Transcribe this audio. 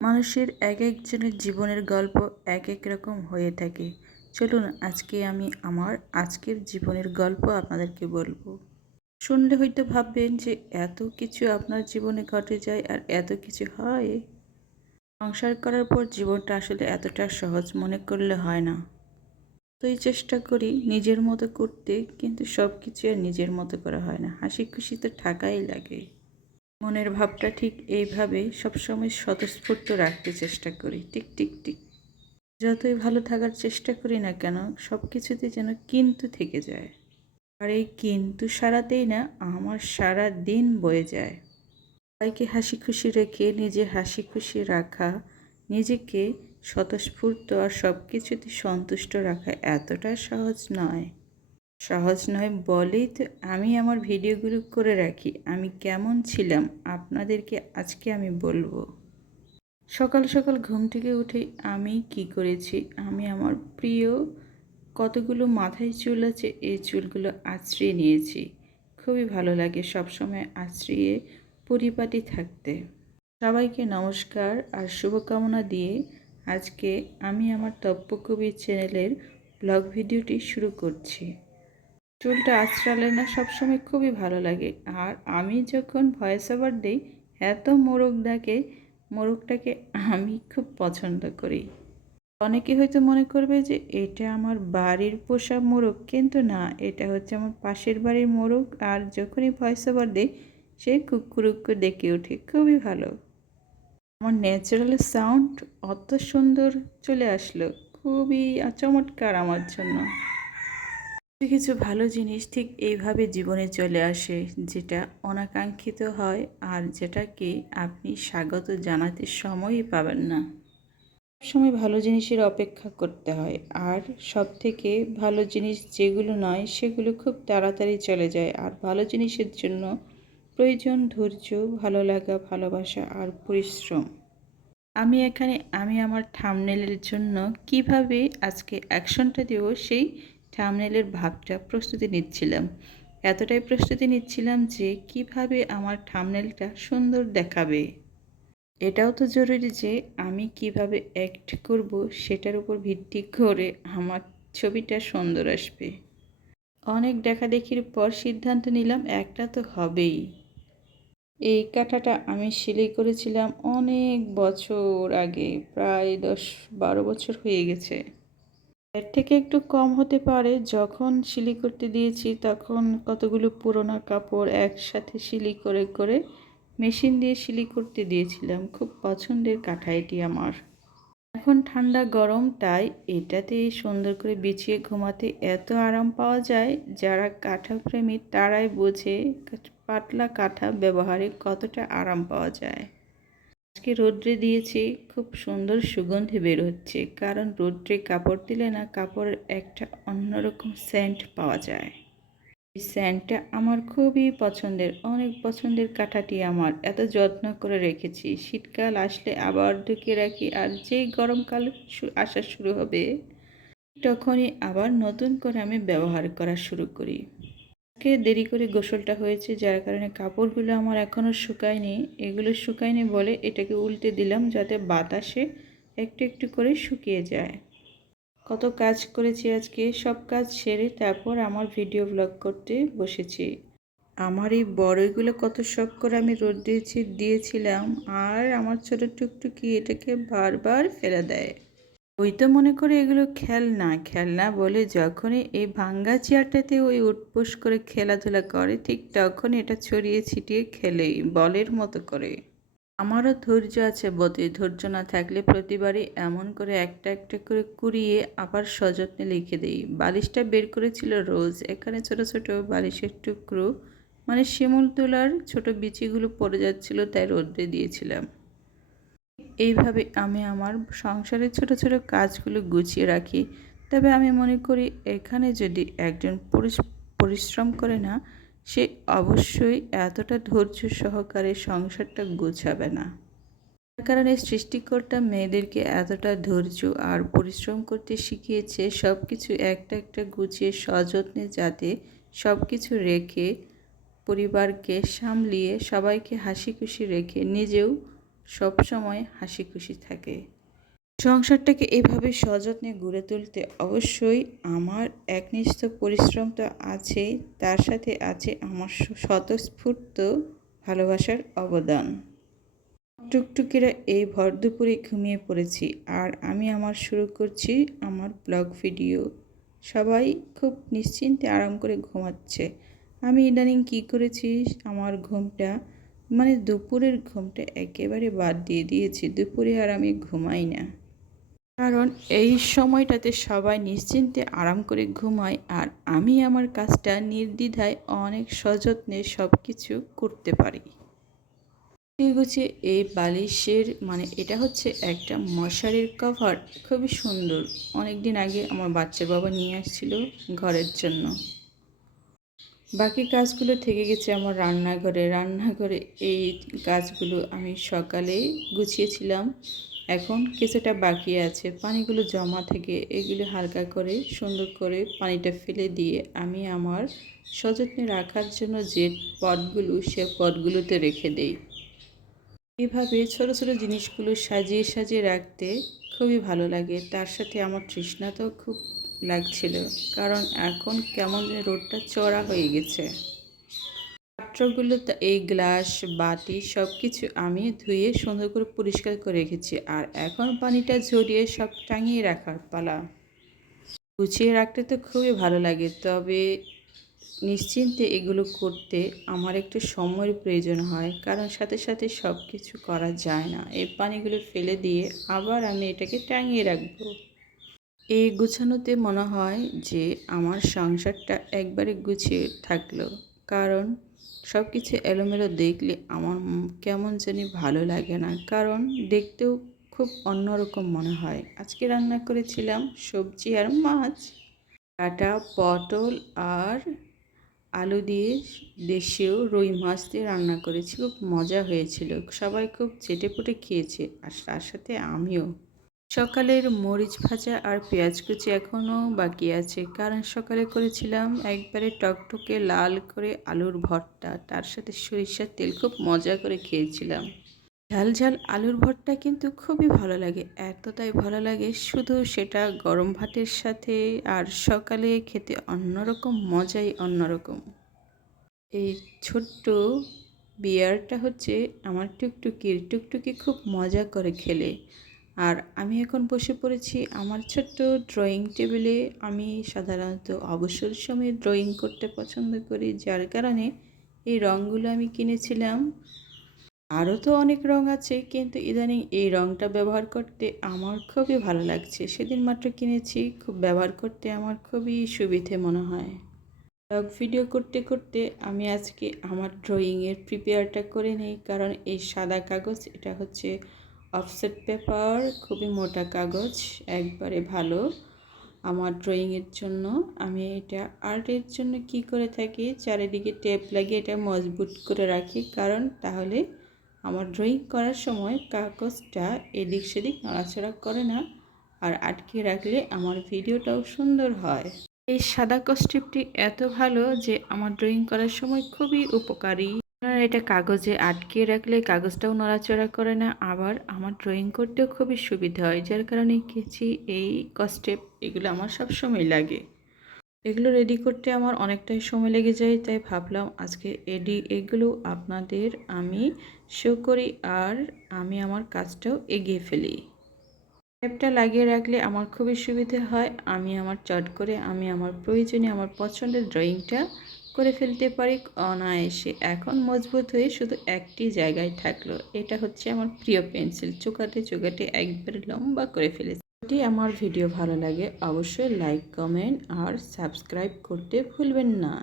মানুষের এক একজনের জীবনের গল্প এক এক রকম হয়ে থাকে। চলুন আজকে আমি আমার আজকের জীবনের গল্প আপনাদেরকে বলবো। শুনলে হয়তো ভাববেন যে এত কিছু আপনার জীবনে ঘটে যায় আর এত কিছু হয়। সংসার করার পর জীবনটা আসলে এতটা সহজ মনে করলে হয় না। তুই চেষ্টা করি নিজের মতো করতে, কিন্তু সব কিছু আর নিজের মতো করা হয় না। হাসি খুশি তো থাকাই লাগে। মনের ভাবটা ঠিক এইভাবে সবসময় স্বতঃস্ফূর্ত রাখতে চেষ্টা করি। Tick tick tick. যতই ভালো থাকার চেষ্টা করি না কেন, সব কিছুতে যেন কিন্তু থেকে যায়। আর এই কিন্তু সারাতেই না আমার সারা দিন বয়ে যায়। সবাইকে হাসি খুশি রেখে নিজে হাসি খুশি রাখা, নিজেকে স্বতঃস্ফূর্ত আর সব কিছুতে সন্তুষ্ট রাখা এতটা সহজ নয়। সহজ নয় বলেই তো আমি আমার ভিডিওগুলো করে রাখি। আমি কেমন ছিলাম আপনাদেরকে আজকে আমি বলবো। সকাল সকাল ঘুম থেকে উঠে আমি কি করেছি, আমি আমার প্রিয় কতগুলো মাথায় চুল আছে এই চুলগুলো আঁচড়িয়ে নিয়েছি। খুবই ভালো লাগে সবসময় আঁচড়িয়ে পরিপাটি থাকতে। সবাইকে নমস্কার আর শুভকামনা দিয়ে আজকে আমি আমার তপ্যকবির চ্যানেলের ব্লগ ভিডিওটি শুরু করছি। চুলটা আঁচড়ালে না সবসময় খুবই ভালো লাগে। আর আমি যখন ভয়েস ওভার দিই এত মোরগ ডাকে, মোরগটাকে আমি খুব পছন্দ করি। অনেকে হয়তো মনে করবে যে এটা আমার বাড়ির পোষা মোরগ, কিন্তু না, এটা হচ্ছে আমার পাশের বাড়ির মোরগ। আর যখনই ভয়েস ওভার দিই সে কুকুরুক্কু ডেকে ওঠে, খুবই ভালো। আমার ন্যাচারাল সাউন্ড অত সুন্দর চলে আসলো, খুবই চমৎকার আমার জন্য। কিছু ভালো জিনিস ঠিক এইভাবে জীবনে চলে আসে, যেটা অনাকাঙ্ক্ষিত হয় আর যেটাকে আপনি স্বাগত জানাতে সময়ই পাবেন না। সবসময় ভালো জিনিসের অপেক্ষা করতে হয়, আর সব থেকে ভালো জিনিস যেগুলো নয় সেগুলো খুব তাড়াতাড়ি চলে যায়। আর ভালো জিনিসের জন্য প্রয়োজন ধৈর্য, ভালো লাগা, ভালোবাসা আর পরিশ্রম। আমি আমার থাম্বনেলের জন্য কিভাবে আজকে অ্যাকশনটা দেব সেই থাম্বনেলের ভাবটা প্রস্তুতি নিচ্ছিলাম। এতটাই প্রস্তুতি নিচ্ছিলাম যে কিভাবে আমার থাম্বনেলটা সুন্দর দেখাবে। এটাও তো জরুরি যে আমি কিভাবে অ্যাক্ট করব সেটার উপর ভিত্তি করে আমার ছবিটা সুন্দর আসবে। অনেক দেখাদেখির পর সিদ্ধান্ত নিলাম একটা তো হবেই। এই কাঁথাটা আমি সেলাই করেছিলাম অনেক বছর আগে, প্রায় 10-12 বছর হয়ে গেছে। এর থেকে একটু কম হতে পারে। যখন সেলাই করতে দিয়েছি তখন কতগুলো পুরোনো কাপড় একসাথে সেলাই করে করে মেশিন দিয়ে সেলাই করতে দিয়েছিলাম। খুব পছন্দের কাঁথা এটি আমার। এখন ঠান্ডা গরম, তাই এটাতে সুন্দর করে বিছিয়ে ঘুমাতে এত আরাম পাওয়া যায়। যারা কাঁথা প্রেমী তারাই বোঝে পাতলা কাঁথা ব্যবহারে কতটা আরাম পাওয়া যায়। আজকে রোদ্রে দিয়েছি, খুব সুন্দর সুগন্ধি বের হচ্ছে, কারণ রোদ্রে কাপড় দিলে না কাপড়ের একটা অন্যরকম সেন্ট পাওয়া যায়। এই সেন্টটা আমার খুবই পছন্দের, অনেক পছন্দের কাঁথাটি আমার। এত যত্ন করে রেখেছি, শীতকাল আসলে আবার ঢুকিয়ে রাখি, আর যেই গরমকাল আসা শুরু হবে তখনই আবার নতুন করে আমি ব্যবহার করা শুরু করি। আজকে দেরি করে গোসলটা হয়েছে, যার কারণে কাপড়গুলো আমার এখনও শুকায়নি। এগুলো শুকায়নি বলে এটাকে উল্টে দিলাম যাতে বাতাসে একটু একটু করে শুকিয়ে যায়। কত কাজ করেছি আজকে, সব কাজ সেরে তারপর আমার ভিডিও ব্লগ করতে বসেছি। আমার এই বড়ইগুলো কত শখ করে আমি রোদ দিয়েছিলাম, আর আমার ছোট টুকটুকি এটাকে বারবার ফেলে দেয়। ওই তো মনে করে এগুলো খেলনা খেলনা বলে যখনই এই ভাঙ্গা চেয়ারটাতে ওই উঠবোস করে খেলাধুলা করে, ঠিক তখন এটা ছড়িয়ে ছিটিয়ে খেলেই বলের মতো করে। আমারও ধৈর্য আছে বটে, ধৈর্য না থাকলে প্রতিবারই এমন করে একটা একটা করে কুড়িয়ে আবার সযত্নে লিখে দিই। বালিশটা বের করেছিল রোজ, এখানে ছোট ছোট বালিশের টুকরো মানে শিমুল তোলার ছোট বিচিগুলো পড়ে যাচ্ছিল, তাই রোদ্রে দিয়েছিলাম। এইভাবে আমি আমার সংসারের ছোট ছোট কাজগুলো গুছিয়ে রাখি। তবে আমি মনে করি এখানে যদি একজন পরিশ্রম করে না, সে অবশ্যই এতটা ধৈর্য সহকারে সংসারটা গোছাবে না। তার কারণে সৃষ্টিকর্তা মেয়েদেরকে এতটা ধৈর্য আর পরিশ্রম করতে শিখিয়েছে, সব কিছু একটা একটা গুছিয়ে সযত্নে, যাতে সব কিছু রেখে পরিবারকে সামলিয়ে সবাইকে হাসি খুশি রেখে নিজেও সব সময় হাসি খুশি থাকে। সংসারটাকে এভাবে সযত্নে গড়ে তুলতে অবশ্যই আমার একনিষ্ঠ পরিশ্রম তো আছেই, তার সাথে আছে আমার স্বতঃস্ফূর্ত ভালোবাসার অবদান। টুকটুকিরা এই ভর দুপুরে ঘুমিয়ে পড়েছি আর আমি শুরু করছি আমার ব্লগ ভিডিও। সবাই খুব নিশ্চিন্তে আরাম করে ঘুমাচ্ছে। আমি ইদানিং কী করেছি, আমার ঘুমটা দুপুরের ঘুমটা একেবারে বাদ দিয়ে দিয়েছি। দুপুরে আর আমি ঘুমাই না, কারণ এই সময়টাতে সবাই নিশ্চিন্তে আরাম করে ঘুমায় আর আমি আমার কাজটা নির্দ্বিধায় অনেক সযত্নে সব কিছু করতে পারি। ঠিক হচ্ছে এই বালিশের এটা হচ্ছে একটা মশারির কভার, খুবই সুন্দর। অনেক দিন আগে আমার বাচ্চার বাবা নিয়ে আসছিল ঘরের জন্য। বাকি কাজগুলো থেকে গেছে আমার রান্নাঘরে এই কাজগুলো আমি সকালে গুছিয়েছিলাম, এখন কিছুটা বাকি আছে। পানিগুলো জমা থেকে এগুলো হালকা করে সুন্দর করে পানিটা ফেলে দিয়ে আমি আমার সযত্নে রাখার জন্য যে পটগুলো সে পটগুলোতে রেখে দেই। এভাবে ছোট ছোট জিনিসগুলো সাজিয়ে সাজিয়ে রাখতে খুবই ভালো লাগে। তার সাথে আমার তৃষ্ণাটাও খুব লাগছিল, কারণ এখন কেমন যেন রোদটা চড়া হয়ে গেছে। পাত্রগুলো এই গ্লাস বাটি সব কিছু আমি ধুয়ে সুন্দর করে পরিষ্কার করে রেখেছি আর এখন পানিটা ঝরিয়ে সব টাঙিয়ে রাখার পালা। গুছিয়ে রাখতে তো খুবই ভালো লাগে, তবে নিশ্চিন্তে এগুলো করতে আমার একটু সময়ের প্রয়োজন হয়, কারণ সাথে সাথে সব কিছু করা যায় না। এই পানিগুলো ফেলে দিয়ে আবার আমি এটাকে টাঙিয়ে রাখবো। এই গুছানোতে মনে হয় যে আমার সংসারটা একবারে গুছিয়ে থাকলো, কারণ সব কিছু এলোমেলো দেখলে আমার কেমন জানি ভালো লাগে না, কারণ দেখতেও খুব অন্যরকম মনে হয়। আজকে রান্না করেছিলাম সবজি আর মাছ, কাটা পটল আর আলু দিয়ে দেশীয় রুই মাছ দিয়ে রান্না করেছি, খুব মজা হয়েছিল। সবাই খুব চেটেপুটে খেয়েছে আর তার সাথে আমিও। সকালের মরিচ ভাজা আর পেঁয়াজ কুচি এখনও বাকি আছে, কারণ সকালে করেছিলাম একবারে টকটকে লাল করে আলুর ভর্তা, তার সাথে সরিষার তেল, খুব মজা করে খেয়েছিলাম। ঝাল ঝাল আলুর ভর্তা কিন্তু খুবই ভালো লাগে, এতটাই ভালো লাগে শুধু সেটা গরম ভাতের সাথে, আর সকালে খেতে অন্যরকম মজাই অন্যরকম। এই ছোট্ট বিয়ারটা হচ্ছে আমার টুকটুকি খুব মজা করে খেলে। আর আমি এখন বসে পড়েছি আমার ছোট্ট ড্রয়িং টেবিলে। আমি সাধারণত অবসর সময়ে ড্রয়িং করতে পছন্দ করি, যার কারণে এই রঙগুলো আমি কিনেছিলাম। আরও তো অনেক রং আছে, কিন্তু ইদানিং এই রঙটা ব্যবহার করতে আমার খুবই ভালো লাগছে। সেদিন মাত্র কিনেছি, খুব ব্যবহার করতে আমার খুবই সুবিধে মনে হয়। ব্লগ ভিডিও করতে করতে আমি আজকে আমার ড্রয়িংয়ের প্রিপেয়ারটা করে নিই, কারণ এই সাদা কাগজ, এটা হচ্ছে অফসেট পেপার, খুবই মোটা কাগজ, একবারে ভালো আমার ড্রয়িংয়ের জন্য। আমি এটা আর্টের জন্য কি করে থাকি, চারিদিকে টেপ লাগিয়ে এটা মজবুত করে রাখি, কারণ তাহলে আমার ড্রয়িং করার সময় কাগজটা এদিক সেদিক নড়াচড়া করে না, আর আটকে রাখলে আমার ভিডিওটাও সুন্দর হয়। এই সাদা কস্টিপটি এত ভালো যে আমার ড্রয়িং করার সময় খুবই উপকারী। এটা কাগজে আটকে রাখলে কাগজটাও নড়াচড়া করে না, আবার আমার ড্রয়িং করতেও খুবই সুবিধা হয়, যার কারণে কেচি এই কস্টেপ এগুলো আমার সব সময় লাগে। এগুলো রেডি করতে আমার অনেকটাই সময় লেগে যায়, তাই ভাবলাম আজকে এগুলো আপনাদের আমি শো করি আর আমি আমার কাজটাও এগিয়ে ফেলি। টেপটা লাগিয়ে রাখলে আমার খুবই সুবিধে হয়, আমি চট করে আমি আমার প্রয়োজনে আমার পছন্দের ড্রয়িংটা করে ফেলতে পারি অনায়াসে। এখন মজবুত হয়ে শুধু একটি জায়গায় থাকলো, এটা হচ্ছে আমার প্রিয় পেন্সিল, চোকাতে চোকাতে একবারে লম্বা করে ফেলেছি। যদি আমার ভিডিও ভালো লাগে অবশ্যই লাইক, কমেন্ট আর সাবস্ক্রাইব করতে ভুলবেন না।